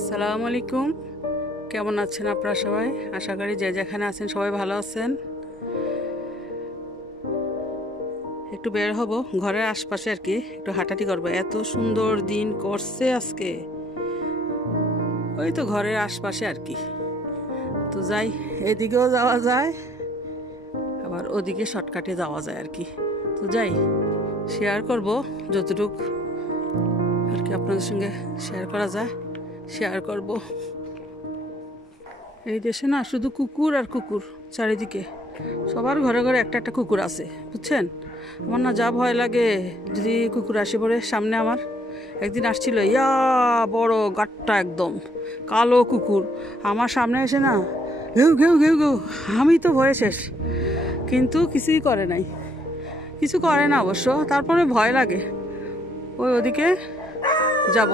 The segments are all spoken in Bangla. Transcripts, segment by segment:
আসসালামু আলাইকুম, কেমন আছেন আপনারা সবাই? আশা করি যে যেখানে আছেন সবাই ভালো আছেন। একটু বের হব ঘরের আশপাশে আর কি, একটু হাঁটাহাঁটি করবো। এত সুন্দর দিন করছে আজকে, ওই তো ঘরের আশপাশে আর কি। তো যাই, এদিকেও যাওয়া যায় আবার ওদিকে শর্টকাটে যাওয়া যায় আর কি। তো যাই, শেয়ার করব যতটুক আর কি আপনাদের সঙ্গে শেয়ার করা যায় শেয়ার করব। এই দেশে না শুধু কুকুর আর কুকুর, চারিদিকে সবার ঘরে ঘরে একটা একটা কুকুর আছে, বুঝছেন? আমার না যা ভয় লাগে যদি কুকুর আসে পড়ে সামনে। আমার একদিন আসছিল ইয়া বড় গাট্টা একদম কালো কুকুর, আমার সামনে এসে না ঘেউ ঘেউ ঘেউ ঘেউ, আমি তো ভয়ে শেষ। কিন্তু কিছুই করে নাই, কিছু করে না অবশ্য, তারপরে ভয় লাগে। ওদিকে যাব,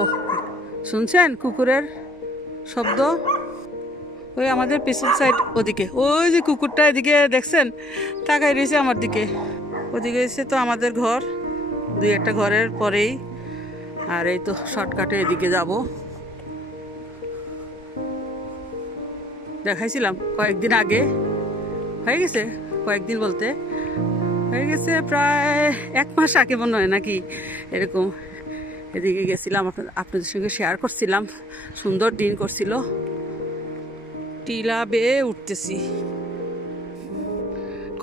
শুনছেন কুকুরের শব্দ? ওই আমাদের পিছন সাইড ওদিকে, ওই যে কুকুরটা এদিকে দেখছেন তাকাই রয়েছে আমার দিকে। ওদিকে এসে তো আমাদের ঘর, দুই একটা ঘরের পরেই। আর এই তো শর্টকাটে এদিকে যাব। দেখাইছিলাম কয়েকদিন আগে, হয়ে গেছে কয়েকদিন বলতে হয়ে গেছে প্রায় 1 মাস আগে মনে হয় নাকি এরকম। এদিকে গেছিলাম, আপনাদের সঙ্গে শেয়ার করছিলাম, সুন্দর দিন করছিল। টিলা বেয়ে উঠতেছি,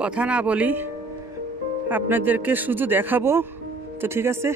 কথা না বলি, আপনাদেরকে শুধু দেখাবো। তো ঠিক আছে,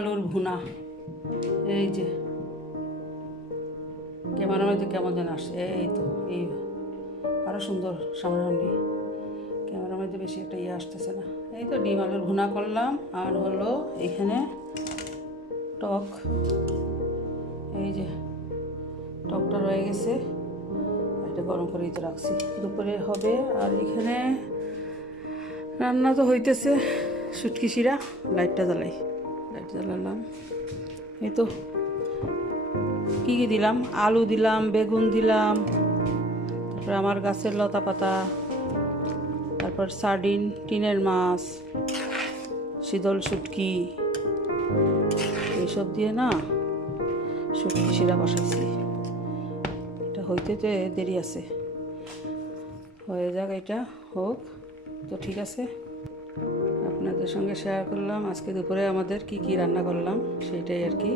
আলুর ভুনা। এই যে ক্যামেরার মধ্যে কেমন যেন আসে, এই তো এই আরও সুন্দর সামনাসামনি, ক্যামেরার মধ্যে বেশি একটা ইয়ে আসতেছে না। এই তো ডিম আলুর ভুনা করলাম। আর হলো এখানে টক, এই যে টকটা রয়ে গেছে, এটা গরম করেই তো রাখছি, দুপুরে হবে। আর এখানে রান্না তো হইতেছে শুটকি শিরা। লাইট জ্বালালাম। এই তো কী কী দিলাম, আলু দিলাম, বেগুন দিলাম, তারপর আমার গাছের লতা পাতা, তারপর সার্ডিন, টিনের মাছ, শীতল শুটকি, এইসব দিয়ে না শুটকি শিরা বসাইছি। এটা হইতে যে দেরি আছে, হয়ে যাক, এটা হোক। তো ঠিক আছে, আপনাদের সঙ্গে শেয়ার করলাম আজকে দুপুরে আমাদের কি কি রান্না করলাম, সেইটাই আর কি।